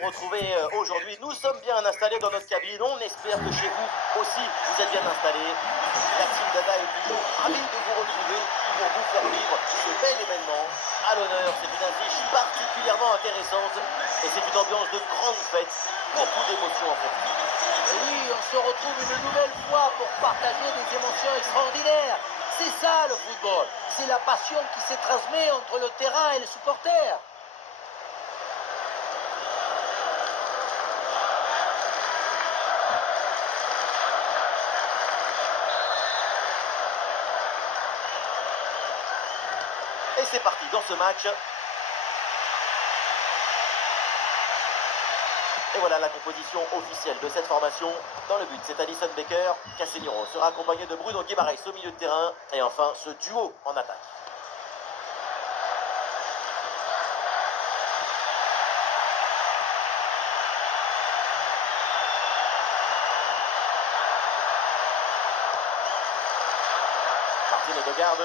vous retrouver aujourd'hui. Nous sommes bien installés dans notre cabine. On espère que chez vous aussi, vous êtes bien installés. La team Dada est toujours ravie de vous retrouver pour vous faire vivre ce bel événement. À l'honneur, c'est une affiche particulièrement intéressante et c'est une ambiance de grande fête. Beaucoup d'émotions en fait. Et oui, on se retrouve une nouvelle fois pour partager des émotions extraordinaires. C'est ça le football. C'est la passion qui se transmet entre le terrain et les supporters. Et c'est parti dans ce match. Et voilà la composition officielle de cette formation. Dans le but, c'est Alisson Becker. Casemiro sera accompagné de Bruno Guimaraes au milieu de terrain. Et enfin, ce duo en attaque. Martin Odegaard.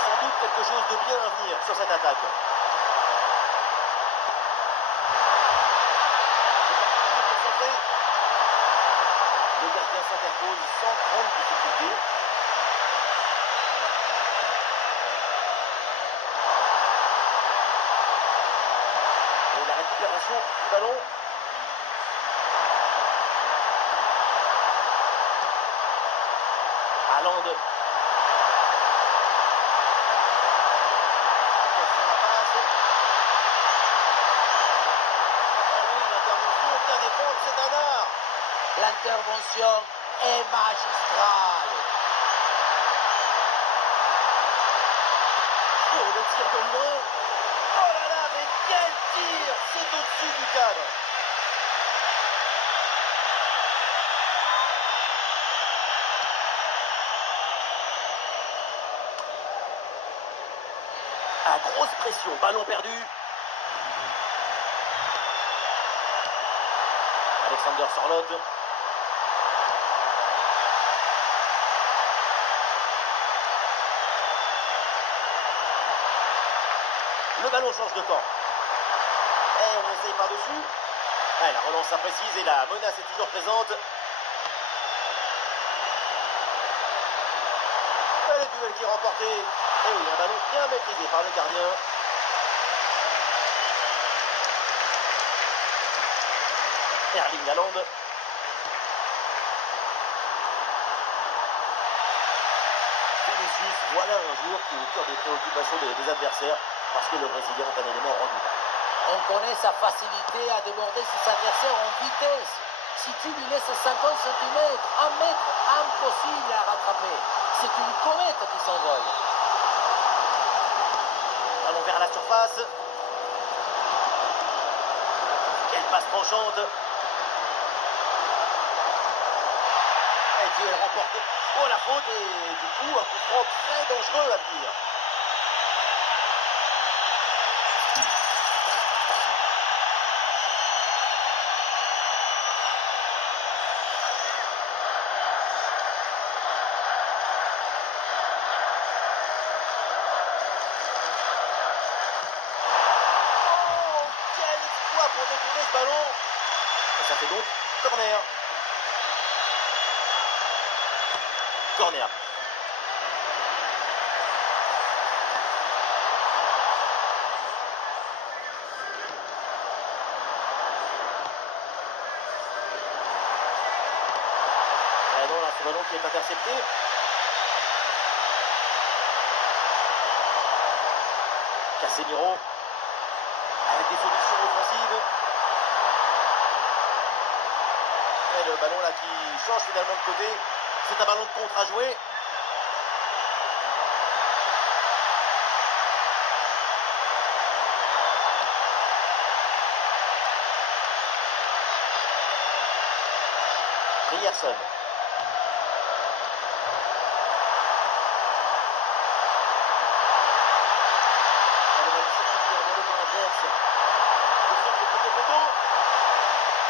Sans doute quelque chose de bien à venir sur cette attaque. Le gardien s'interpose sans grande difficulté. Et la récupération du ballon. Haaland. Attention à la passe. Oh oui, l'intervention, bien défendre, c'est un art. L'intervention est magistrale. Oh, le tir de loin. Oh là là, mais quel tir! C'est au-dessus du cadre. À grosse pression, ballon perdu. Alexander Sorloth. Le ballon change de camp. Et on essaye par-dessus. Ah, la relance imprécise et la menace est toujours présente. Et le duel qui est remporté. Et oui, un ballon bien maîtrisé par le gardien. Erling Haaland. Vinicius, voilà un joueur qui est au cœur des préoccupations des adversaires parce que le Brésilien est un élément redoutable. On connaît sa facilité à déborder ses adversaires en vitesse. Si tu lui laisses 50 cm, un mètre, impossible à rattraper. C'est une comète qui s'envole. Allons vers la surface. Quelle passe tranchante. Et duel remporté. Oh la faute et du coup un coup franc très dangereux à venir. Pour détourner ce ballon. Et ça fait donc corner. Corner. Et non, là, ce ballon qui est intercepté. Casemiro. Avec des solutions offensives. Et le ballon là qui change finalement de côté. C'est un ballon de contre à jouer. Ryerson.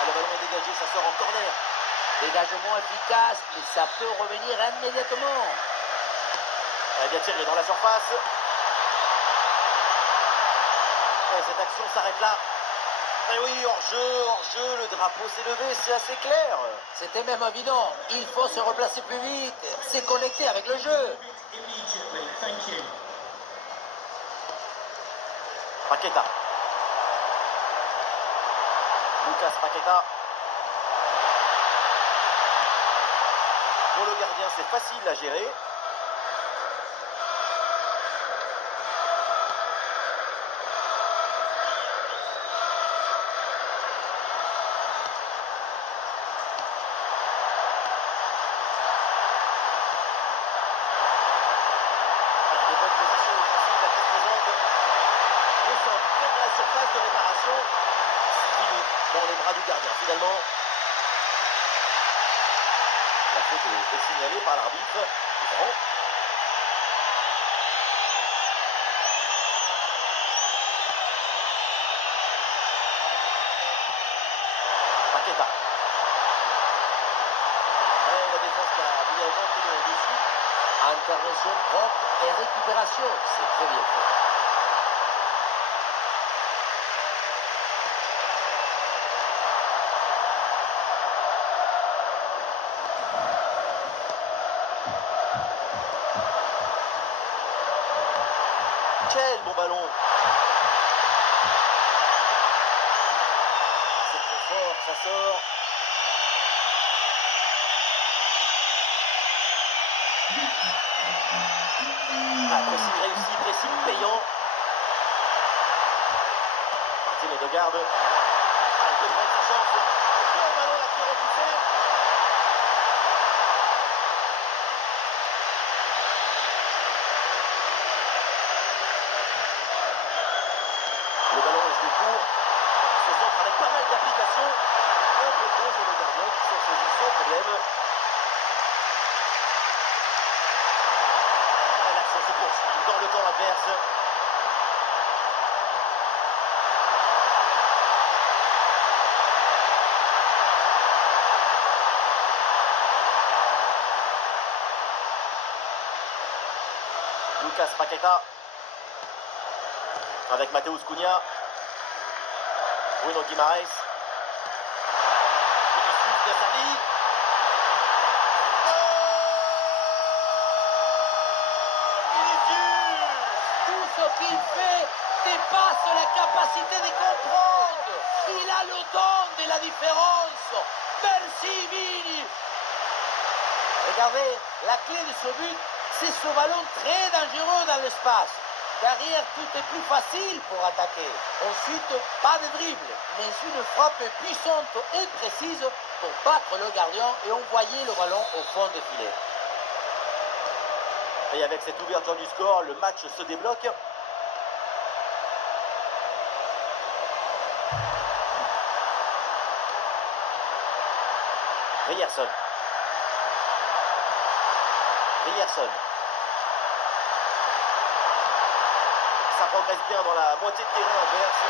Le ballon est dégagé, ça sort en corner. Dégagement efficace, mais ça peut revenir immédiatement. Elle est bien tirée dans la surface. Et cette action s'arrête là. Et oui, hors-jeu, le drapeau s'est levé, c'est assez clair. C'était même évident. Il faut se replacer plus vite, se connecter avec le jeu. Paqueta. Lucas Paqueta. Pour le gardien, c'est facile à gérer. Surface de réparation, fini dans les bras du gardien. Finalement, la faute est signalée par l'arbitre. Paqueta. Et la défense qui a bien pris le dessus. Intervention propre et récupération. C'est très bien fait. Quel bon ballon! C'est trop fort, ça sort. Ah, pressing réussi, pressing payant. Martin Odegaard. Ah, il peut prendre sa chance. Le ballon là qui est repoussé. Le ballon est joué court. Ce centre avec pas mal d'applications. Un peu trop sur le gardien qui s'en saisit sans problème. Et l'action se poursuit dans le camp adverse. Lucas Paqueta. Avec Mateus Cunha. Bruno Guimaraes. Vinicius Gassari. Vinicius! Tout ce qu'il fait dépasse la capacité de comprendre. Il a le don de la différence. Merci Vini. Regardez, la clé de ce but, c'est ce ballon très dangereux dans l'espace. Derrière, tout est plus facile pour attaquer. Ensuite, pas de dribble, mais une frappe puissante et précise pour battre le gardien et envoyer le ballon au fond du filet. Et avec cette ouverture du score, le match se débloque. Ryerson. Ryerson. Ça progresse bien dans la moitié de terrain adverse.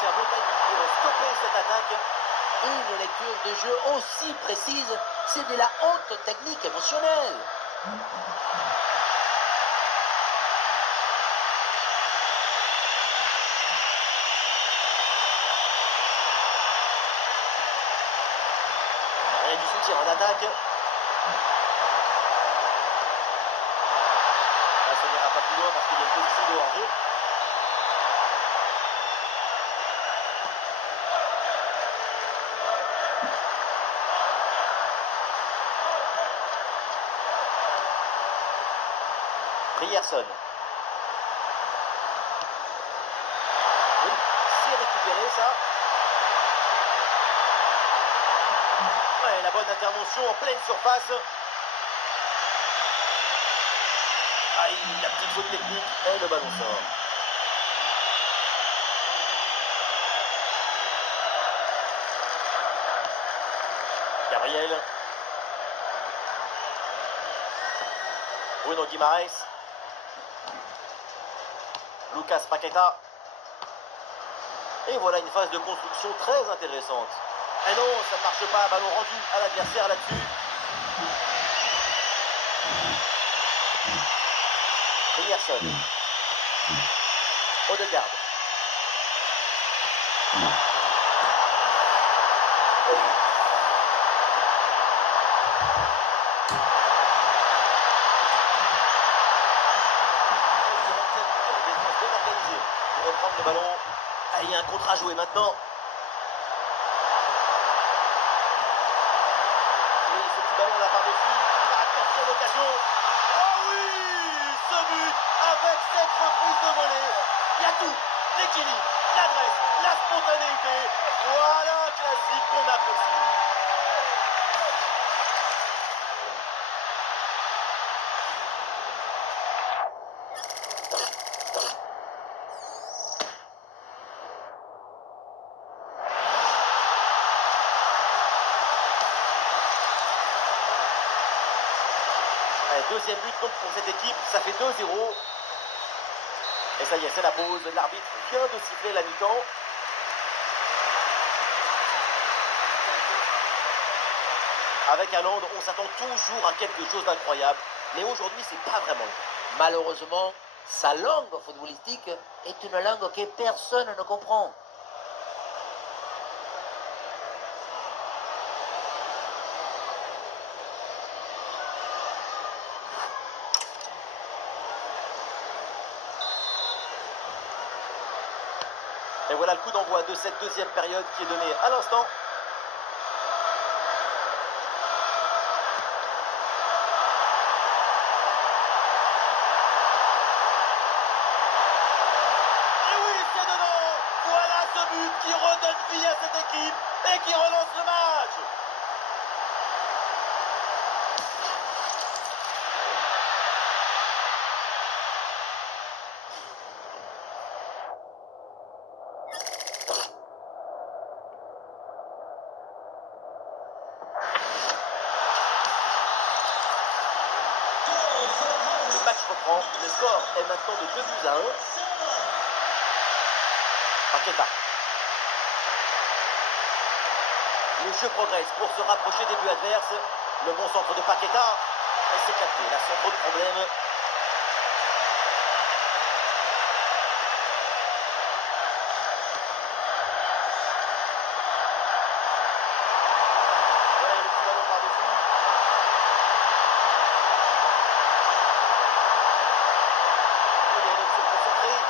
C'est un bon timing pour stopper cette attaque. Une lecture de jeu aussi précise, c'est de la haute technique émotionnelle. Il y a du soutien en attaque. Ça n'ira pas plus loin parce qu'il y a une position de hors-jeu. Ryerson. Oui, c'est récupéré ça. Ouais, la bonne intervention en pleine surface. Aïe, la petite faute technique et le ballon sort. Gabriel. Bruno Guimaraes. Lucas Paqueta. Et voilà une phase de construction très intéressante. Et non, ça ne marche pas, ballon rendu à l'adversaire là-dessus. Ryerson. Odegaard. Défense bien organisée pour reprendre le ballon. Ah, il y a un contre à jouer maintenant. Oui, ce petit ballon là par-dessus. Attention l'occasion. Oh oui, ce but avec cette reprise de volée. Il y a tout. L'équilibre, l'adresse, la spontanéité. Voilà un classique qu'on apprécie. Allez, deuxième but donc pour cette équipe, ça fait 2-0. Et ça y est, c'est la pause. L'arbitre vient de siffler la mi-temps. Avec Haaland, on s'attend toujours à quelque chose d'incroyable. Mais aujourd'hui, c'est pas vraiment le cas. Malheureusement, sa langue footballistique est une langue que personne ne comprend. Et voilà le coup d'envoi de cette deuxième période qui est donnée à l'instant. Et oui, c'est dedans. Voilà ce but qui redonne vie à cette équipe et qui relance le match. Le match reprend. Le score est maintenant de 2-1. Paqueta. Le jeu progresse pour se rapprocher des buts adverses. Le bon centre de Paqueta. Et c'est capté. Là, sans trop de problème. Voilà le petit ballon par-dessus. Il y a une option concentrée.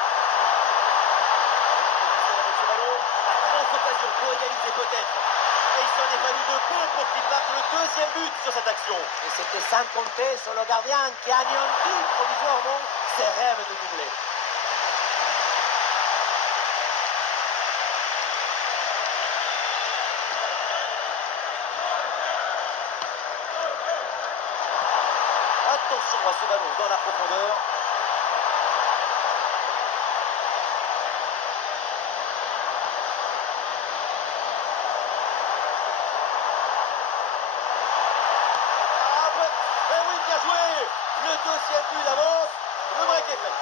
Avec ce ballon. La grande occasion pour égaliser peut-être. Et il s'en est fallu de peu pour qu'il marque le deuxième but sur cette action. Et c'était sans compter sur le gardien qui a anéanti provisoirement ses rêves de doubler. Attention à ce ballon dans la profondeur. Ben oui, bien joué. Le deuxième but d'avance. Le break est fait.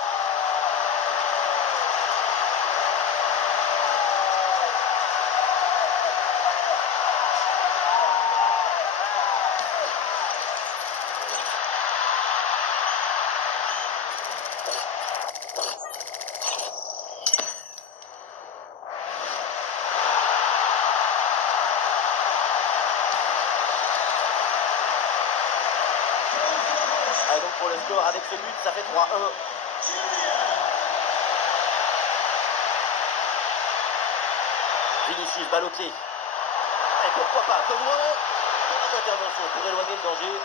Allez, donc pour le score, avec ce but, ça fait 3-1. Vinicius, balle au pied. Et pourquoi pas, de loin, une intervention pour éloigner le danger.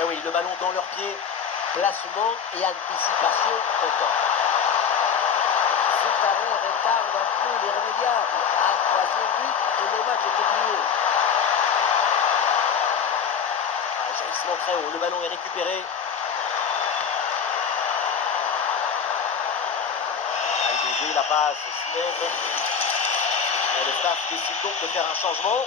Et oui, le ballon dans leurs pieds. Placement et anticipation totale. Cet arrêt retarde un peu l'irrémédiable. Un troisième but et le match était plus haut. Un jaillissement très haut, le ballon est récupéré. Aldézé, la passe, Smith. Et le staff décide donc de faire un changement.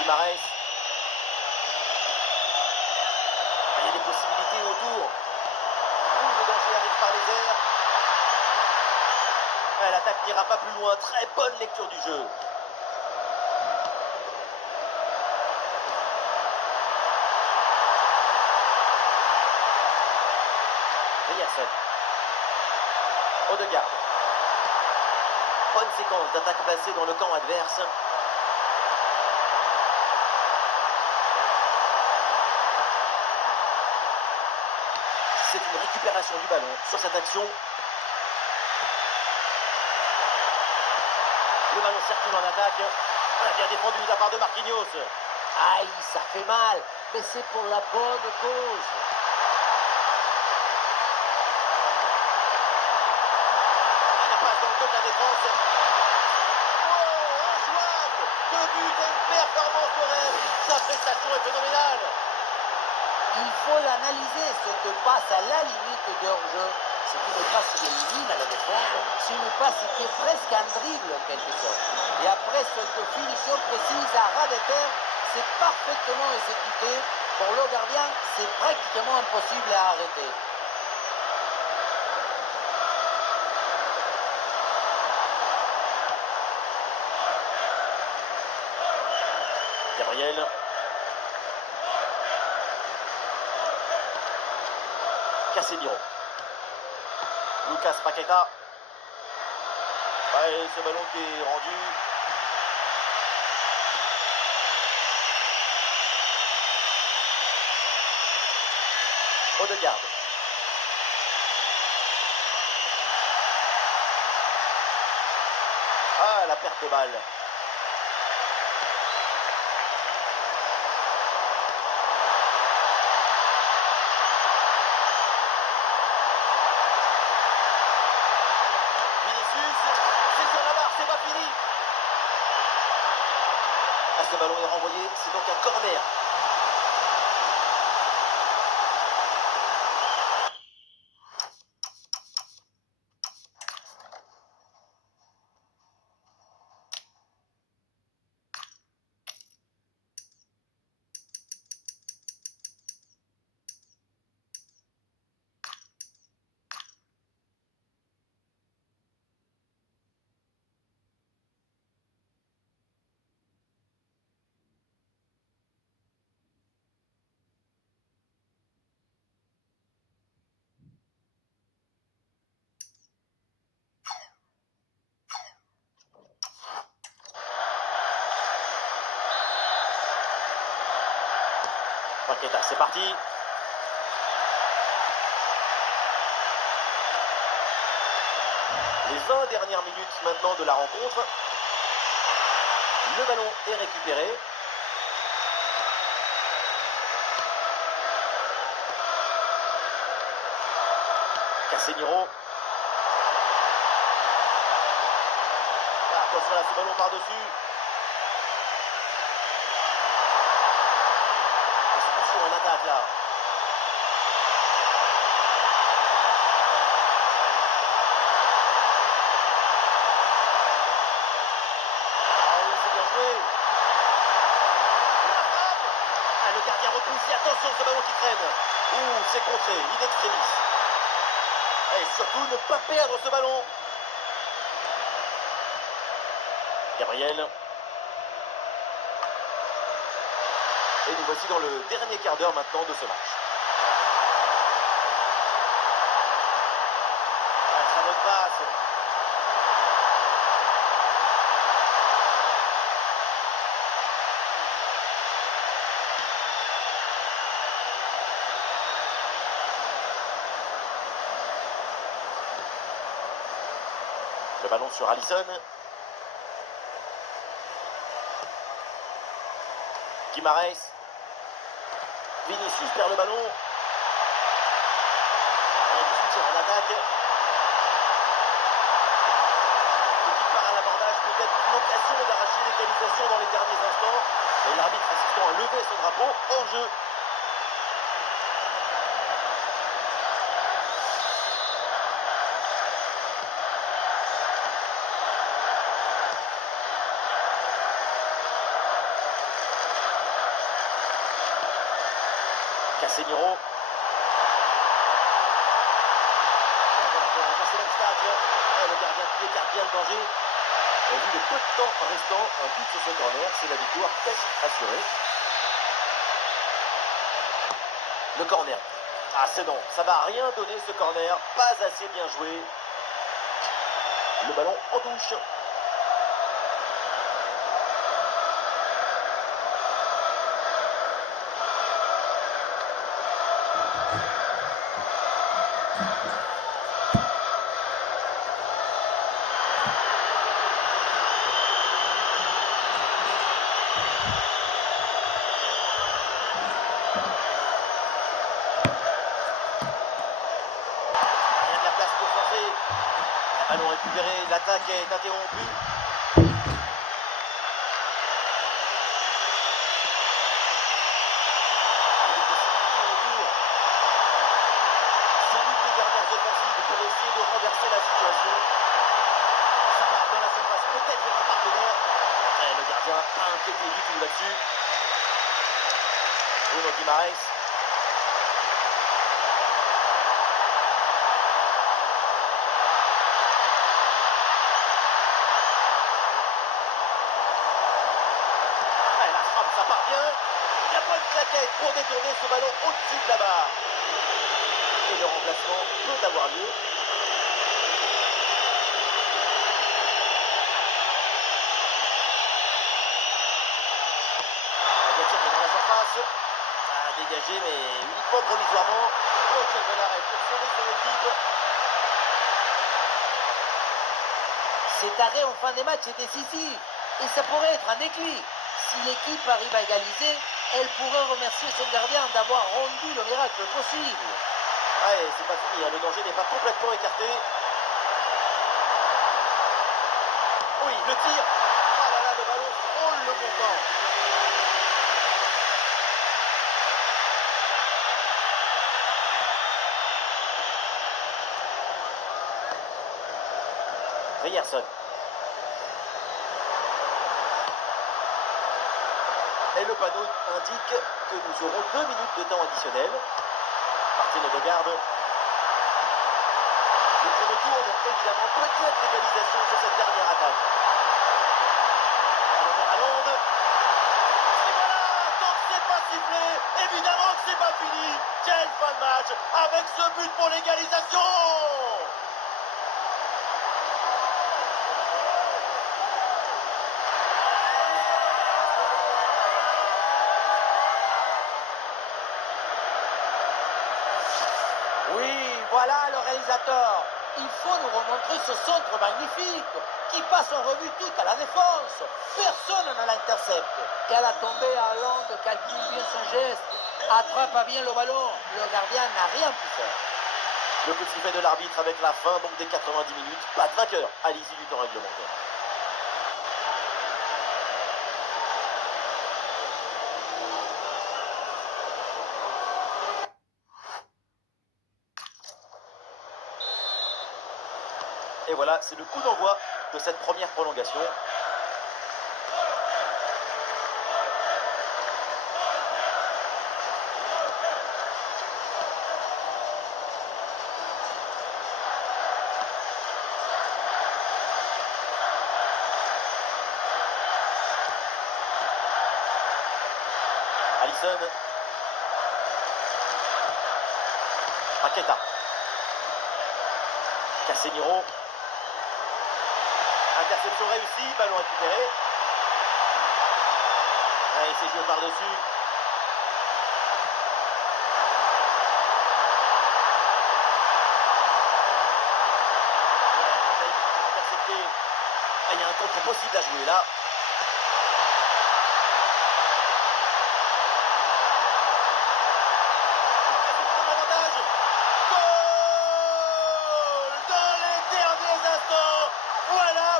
Guimarães. Il y a des possibilités autour. Le danger arrive par les airs. Ouais, l'attaque l'attaque n'ira pas plus loin. Très bonne lecture du jeu. Ryerson. Odegaard. Bonne séquence d'attaque placée dans le camp adverse. C'est une récupération du ballon sur cette action. Le ballon circule en attaque. Bien défendu de la part de Marquinhos. Aïe, ça fait mal, mais c'est pour la bonne cause. La passe dans le dos de la défense. Oh, injouable. 2 buts et une performance de rêve. Sa prestation est phénoménale. Il faut l'analyser, cette passe à la limite de hors-jeu. C'est une passe qui élimine à la défense. C'est une passe qui est presque un dribble en quelque sorte. Et après cette finition précise à ras de terre, c'est parfaitement exécuté. Pour le gardien, c'est pratiquement impossible à arrêter. Gabriel. Casemiro. Lucas Paqueta. Ouais, ce ballon qui est rendu. Odegaard. Ah, la perte de balle. C'est sur la barre, c'est pas fini. Ah, ce ballon est renvoyé, c'est donc un corner. Paqueta, c'est parti. Les 20 dernières minutes maintenant de la rencontre. Le ballon est récupéré. Casemiro. Ah, attention là, ce ballon par-dessus. Attention en attaque là. Le gardien repoussé, attention ce ballon qui traîne. Ouh, c'est contré, in extremis. Et surtout ne pas perdre ce ballon. Gabriel. Et nous voici dans le dernier quart d'heure maintenant de ce match. Ah, très bonne passe. Le ballon sur Alisson. Guimarães. Vinicius perd le ballon. Et du soutien en attaque. L'équipe part à l'abordage, peut-être une occasion d'arracher l'égalisation dans les derniers instants. Et l'arbitre assistant a levé son drapeau hors jeu. Casemiro. Le gardien qui écarte bien le danger. peu de temps restant, un but sur ce corner, c'est la victoire quasi assurée. Le corner. Ah, c'est non, ça va rien donner ce corner, pas assez bien joué. Le ballon en touche. Il y a de la place pour centrer. Un ballon récupéré, l'attaque est interrompue. Pour essayer de renverser la situation. Ça part dans la surface, peut-être vers un partenaire. Et le gardien pas inquiété du tout là-dessus. Bruno Guimaraes. Et la frappe, ça part bien. Il y a pas de claquette pour détourner ce ballon au-dessus de la barre. Et le remplacement peut avoir lieu. À dégager, mais uniquement provisoirement. Aucun bon arrêt pour sauver son équipe. Cet arrêt en fin de match est décisif et ça pourrait être un déclic. Si l'équipe arrive à égaliser, elle pourrait remercier son gardien d'avoir rendu le miracle possible. Ouais, c'est pas fini, hein. Le danger n'est pas complètement écarté. Oui, le tir. Ah là là, le ballon frôle le montant. Ryerson. Et le panneau indique que nous aurons 2 minutes de temps additionnel. Martin Odegaard. Le chrono tourne, évidemment, peut-être l'égalisation sur cette dernière attaque. Haaland. Et voilà, donc c'est pas sifflé. Évidemment que c'est pas fini. Quelle fin de match avec ce but pour l'égalisation. Oui, voilà le réalisateur. Il faut nous remontrer ce centre magnifique qui passe en revue toute à la défense. Personne ne l'intercepte. Et à la tombée, Haaland calcule bien son geste, attrape bien le ballon. Le gardien n'a rien pu faire. Le coup de sifflet de l'arbitre avec la fin donc des 90 minutes. Pas de vainqueur à l'issue du temps réglementaire. Et voilà, c'est le coup d'envoi de cette première prolongation. Alisson. Paqueta. Casemiro. Interception réussie, ballon récupéré. Allez, c'est joué par-dessus. Intercepté. Ah, il y a un contre possible à jouer là.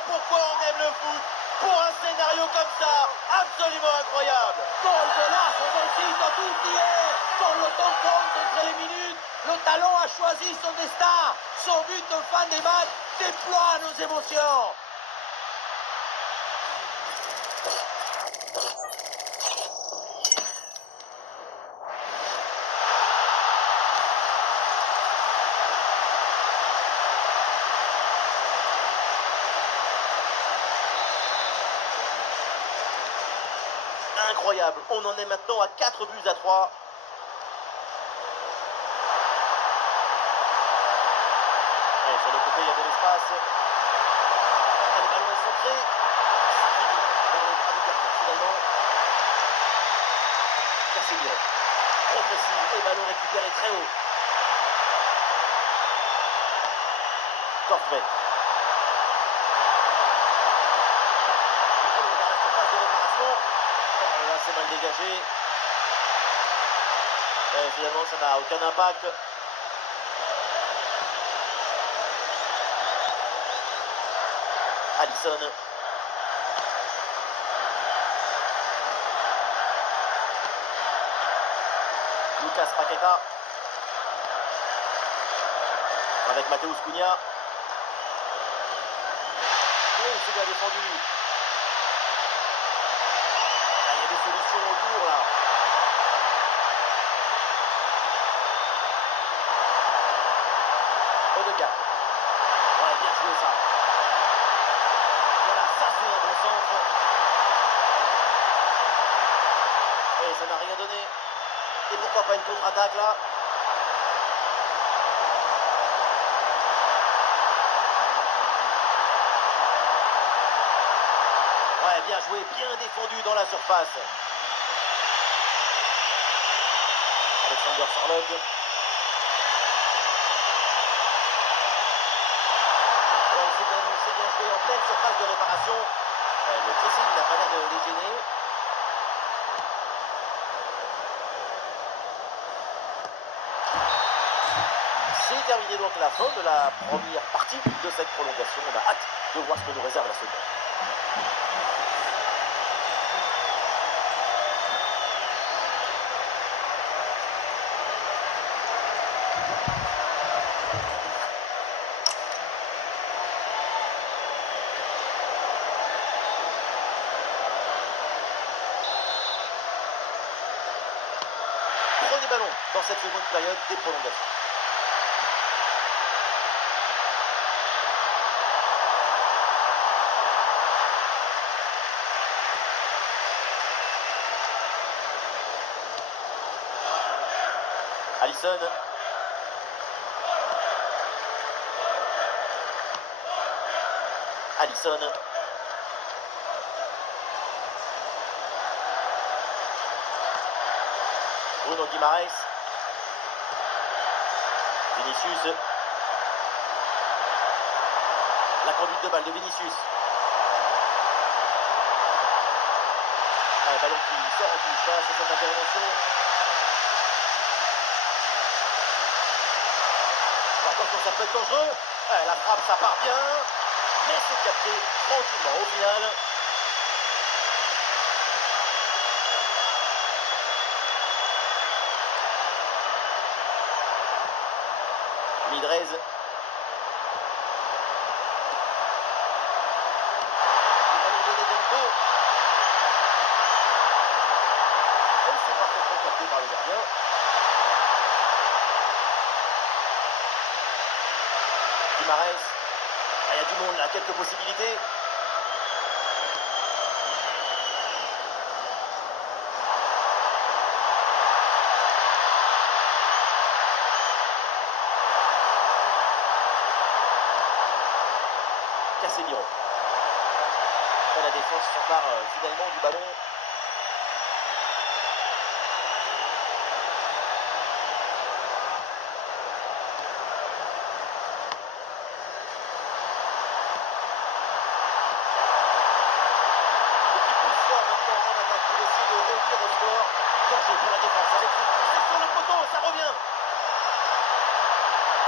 Pourquoi on aime le foot? Pour un scénario comme ça, absolument incroyable. Gol golazo Bolsito, tutti con le temps compte entre les minutes. Le talon a choisi son destin. Son but en fin de match déploie nos émotions. incroyable. On en est maintenant à 4 buts à 3. Et sur le côté, il y a de l'espace. Le ballon est centré. Ça finit dans les bras du gardien. Finalement, Casemiro. Trop précis. Et ballon récupéré très haut. Torvet. Là, c'est mal dégagé. Et finalement, ça n'a aucun impact. Alisson. Lucas Paqueta. Avec Mateus Cunha. Oui, c'est bien défendu. Ah, il y a des solutions autour là. Odegaard. Ouais, bien joué ça. Voilà, ça c'est un bon centre. Et ça n'a rien donné. Et pourquoi pas une contre-attaque là? Ouais, bien joué, bien défendu dans la surface. Alexander Sørloth. Ouais, c'est bien joué en pleine surface de réparation. Le pressing n'a pas l'air de les gêner. C'est terminé donc la fin de la première partie de cette prolongation. On a hâte de voir ce que nous réserve la seconde. Premier ballon dans cette seconde période des prolongations. Alisson. Alisson. Bruno Guimaraes. Vinicius. La conduite de balle de Vinicius. Un ballon qui sort en touche face à cette intervention. Attention, ça peut être dangereux. La frappe, ça part bien. Mais c'est capté tranquillement au final. Midrez. Par le gardien. Guimaraes. Il y a du monde là, quelques possibilités. Casemiro. Et la défense s'empare finalement du ballon. Danger pour la défense avec lui. C'est sur le poteau, ça revient.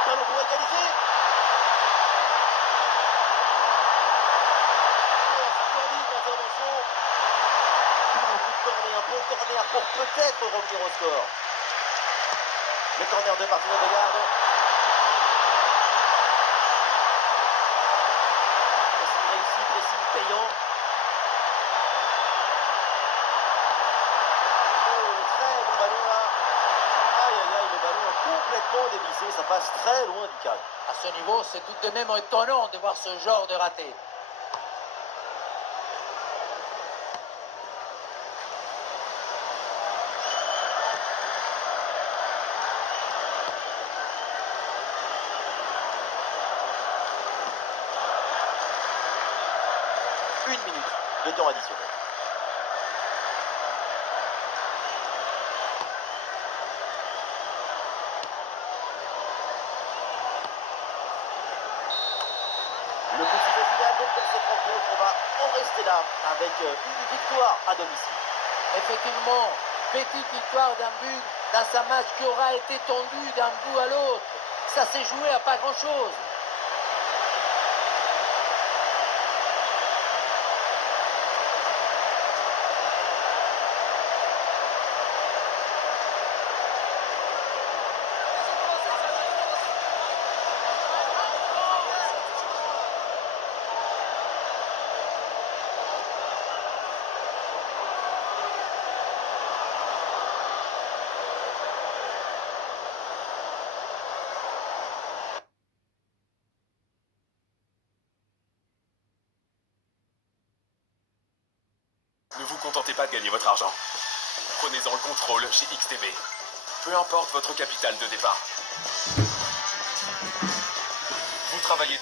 Ballon pour égaliser. Splendide intervention. Un coup de corner, un bon corner pour peut-être revenir au score. Le corner de Martin Odegaard. Pressing réussi, pressing payant. Complètement dévissé, ça passe très loin du cadre. À ce niveau, c'est tout de même étonnant de voir ce genre de raté. le temps additionnel. Le coup de sifflet final donc dans cette rencontre, on va en rester là avec une victoire à domicile. Effectivement, petite victoire d'un but dans un match qui aura été tendu d'un bout à l'autre. Ça s'est joué à pas grand-chose. Ne vous contentez pas de gagner votre argent. Prenez-en le contrôle chez XTB. Peu importe votre capital de départ. Vous travaillez